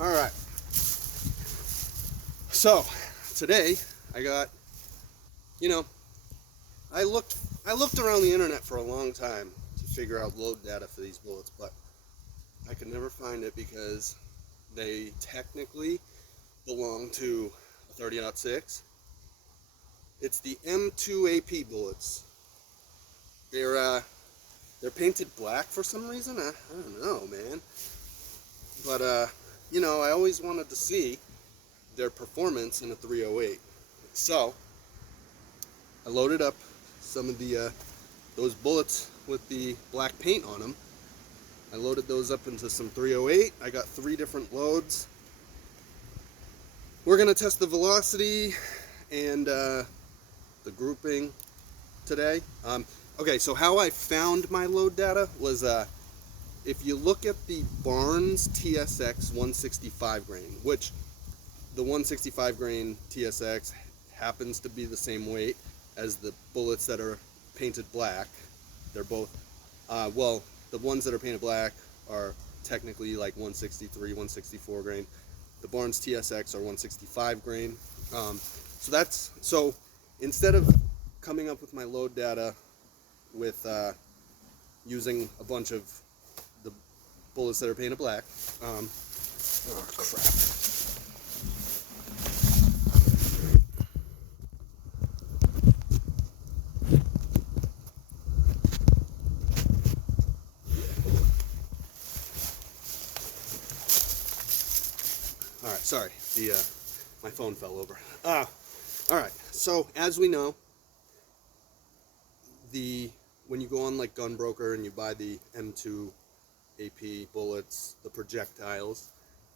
All right. So today I got, you know, I looked around the internet for a long time to figure out load data for these bullets, but I could never find it because they technically belong to a 30-06. It's the M2 AP bullets. They're painted black for some reason. I don't know, man. But I always wanted to see their performance in a 308. So I loaded up some of the those bullets with the black paint on them. I loaded those up into some 308. I got 3 different loads. We're gonna test the velocity and the grouping today. Okay, so how I found my load data was if you look at the Barnes TSX 165 grain, which the 165 grain TSX happens to be the same weight as the bullets that are painted black. They're both, well, the ones that are painted black are technically like 163, 164 grain. The Barnes TSX are 165 grain. So instead of coming up with my load data with using a bunch of the bullets that are painted black, oh crap. All right, sorry, my phone fell over. All right, so as we know, when you go on like Gunbroker and you buy the M2 AP bullets, the projectiles,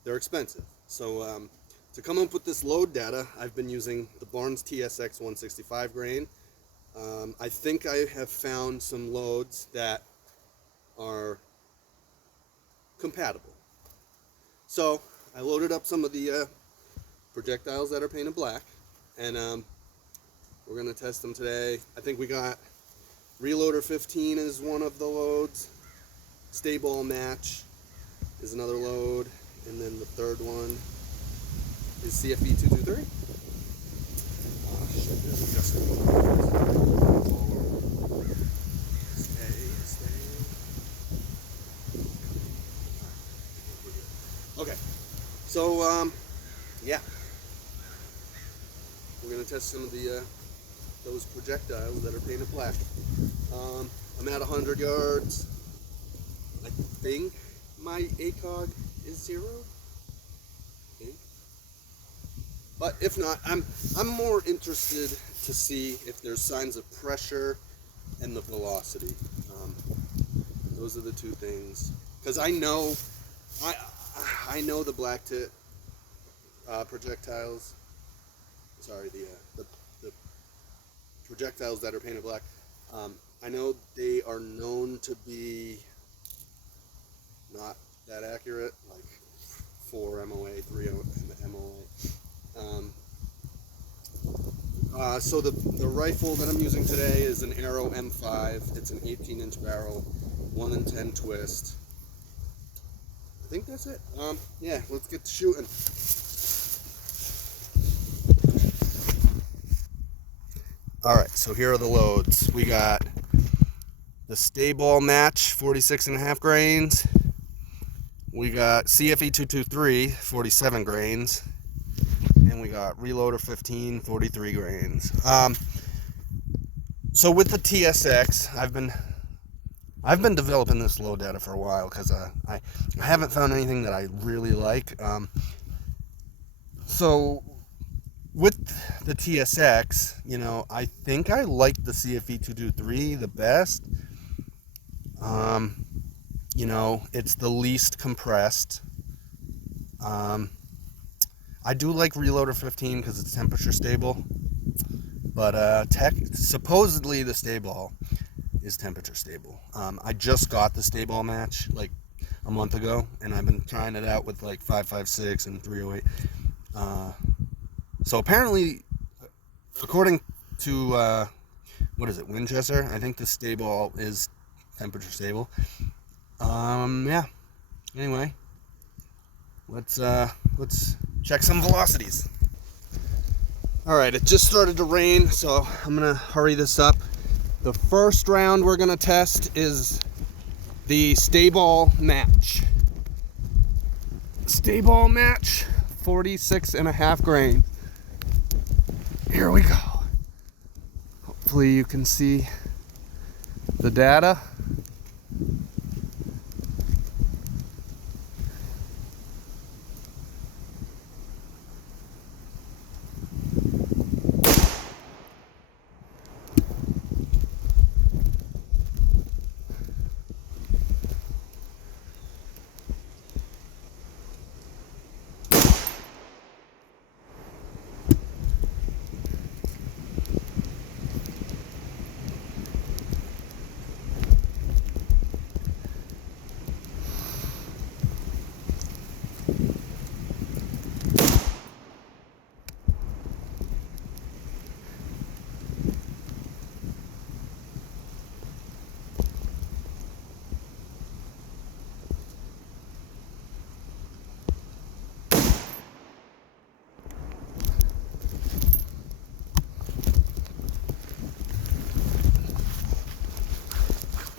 they're expensive. So to come up with this load data, I've been using the Barnes TSX 165 grain. I think I have found some loads that are compatible. So I loaded up some of the projectiles that are painted black, and we're gonna test them today. I think we got Reloder 15 is one of the loads. StaBall Match is another load, and then the third one is CFE 223. Oh shit, there's a gust of wind. Stay. Okay, so yeah, we're gonna test some of the those projectiles that are painted black. I'm at 100 yards. I think my ACOG is 0. I think. But if not, I'm more interested to see if there's signs of pressure and the velocity. Those are the two things. Because I know the black tip projectiles. Sorry, the projectiles that are painted black. I know they are known to be not that accurate, like 4 MOA, 3 MOA. So the rifle that I'm using today is an Aero M5. It's an 18-inch barrel, 1 in 10 twist. I think that's it. Yeah, let's get to shooting. All right, so here are the loads. We got the StaBall Match 46.5 grains. We got CFE 223 47 grains, and we got Reloder 15 43 grains. So with the TSX, I've been developing this load data for a while because I haven't found anything that I really like. So with the TSX, I think I like the CFE 223 the best. It's the least compressed. I do like Reloder 15 because it's temperature stable, but supposedly the StaBall is temperature stable. I just got the StaBall Match like a month ago, and I've been trying it out with like 5.56 and 308. So apparently, according to Winchester, I think the StaBall is temperature stable. Yeah. Anyway, let's check some velocities. All right, it just started to rain, so I'm gonna hurry this up. The first round we're gonna test is the StaBall Match. StaBall Match, 46.5 grains. Here we go. Hopefully you can see the data.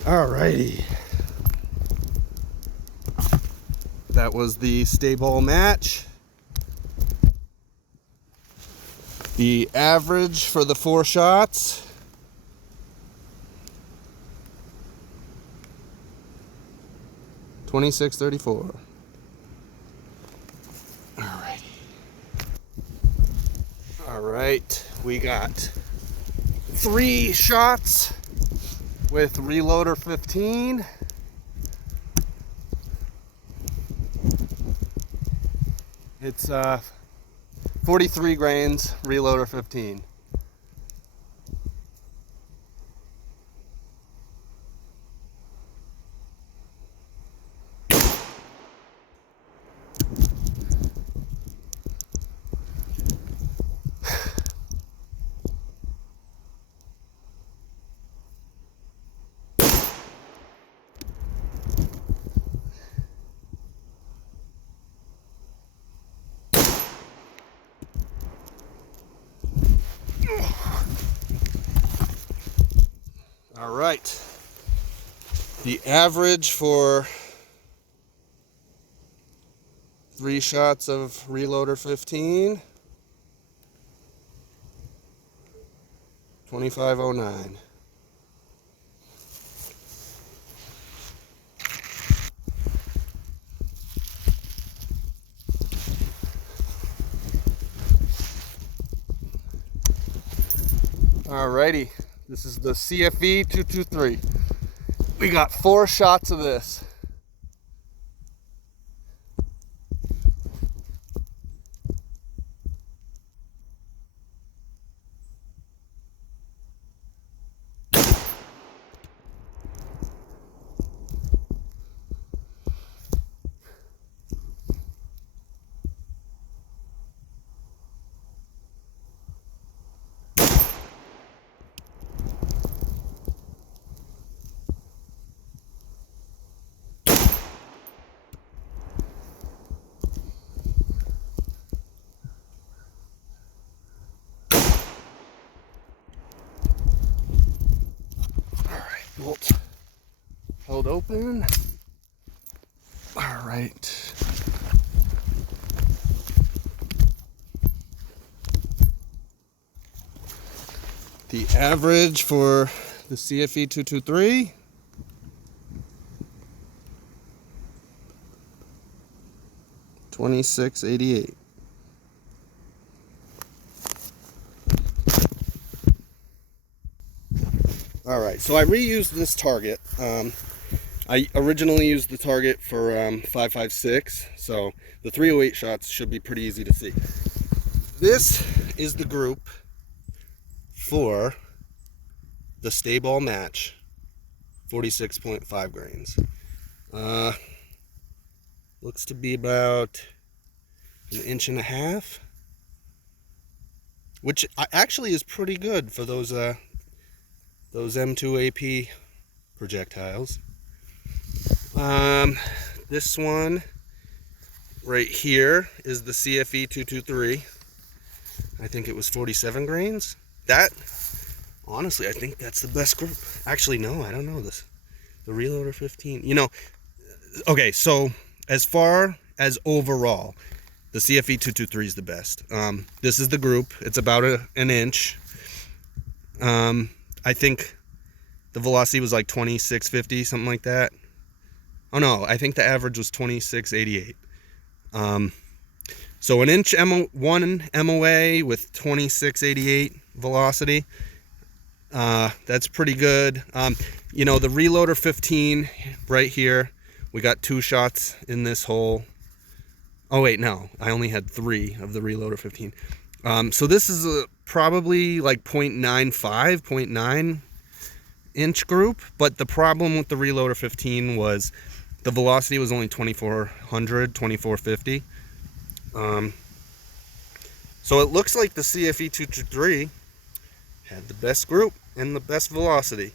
Alrighty. That was the StaBall Match. The average for the 4 shots, $26.34. Alrighty. Alright, we got 3 shots with Reloder 15. It's 43 grains, Reloder 15. All right, the average for 3 shots of Reloder 15, $25.09. Alrighty, this is the CFE 223. We got 4 shots of this. Bolt held open. All right. The average for the CFE 223, $26.88. All right, so I reused this target. I originally used the target for 5.56, so the 308 shots should be pretty easy to see. This is the group for the StaBall Match, 46.5 grains. Looks to be about 1.5 inches, which actually is pretty good for those M2 AP projectiles. This one right here is the CFE 223. I think it was 47 grains. That, honestly, I think that's the best group. Actually, no, I don't know this. The Reloder 15. You know, okay, so as far as overall, the CFE 223 is the best. This is the group. It's about an inch. I think the velocity was like 2650, something like that. Oh no, I think the average was 2688. So an inch one MOA with 2688 velocity. That's pretty good. You know, the Reloder 15 right here, we got 2 shots in this hole. Oh wait, no, I only had 3 of the Reloder 15. So this is probably like 0.95, 0.9 inch group, but the problem with the Reloder 15 was the velocity was only 2400, 2450. So it looks like the CFE 223 had the best group and the best velocity.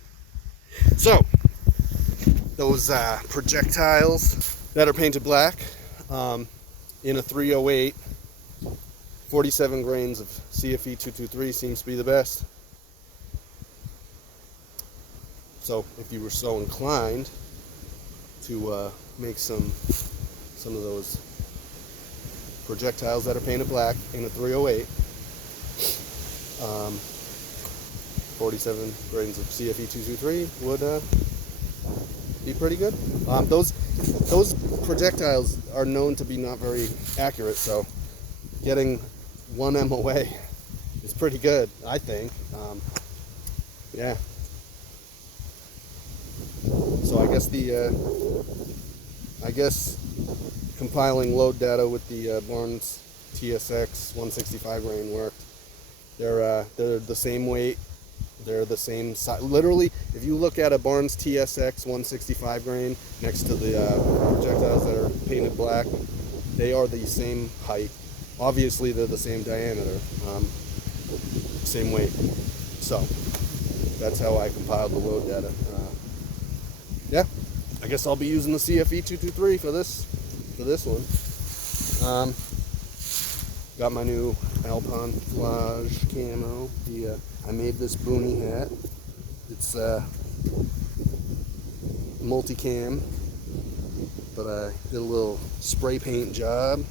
So those projectiles that are painted black in a 308, 47 grains of CFE 223 seems to be the best. So if you were so inclined to make some of those projectiles that are painted black in a 308, 47 grains of CFE 223 would be pretty good. Those projectiles are known to be not very accurate, so getting 1 MOA is pretty good, I think. Yeah. So I guess compiling load data with the Barnes TSX 165 grain worked. They're the same weight. They're the same size. Literally, if you look at a Barnes TSX 165 grain next to the projectiles that are painted black, they are the same height. Obviously, they're the same diameter, same weight. So that's how I compiled the load data. Yeah, I guess I'll be using the CFE 223 for this one. Got my new Alpine Flage camo. I made this boonie hat. It's multicam, but I did a little spray paint job.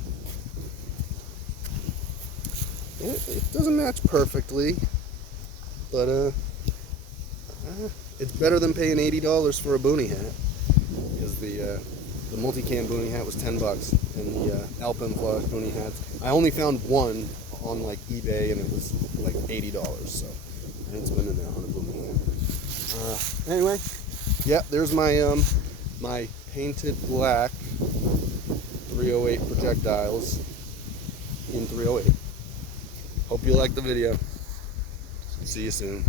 It doesn't match perfectly, but it's better than paying $80 for a boonie hat, because the multicam boonie hat was $10, and the Alpine Flage boonie hats, I only found one on like eBay, and it was like $80. So I ain't spending that on a boonie hat. Anyway, yeah, there's my my painted black 308 projectiles in 308. Hope you liked the video. See you soon.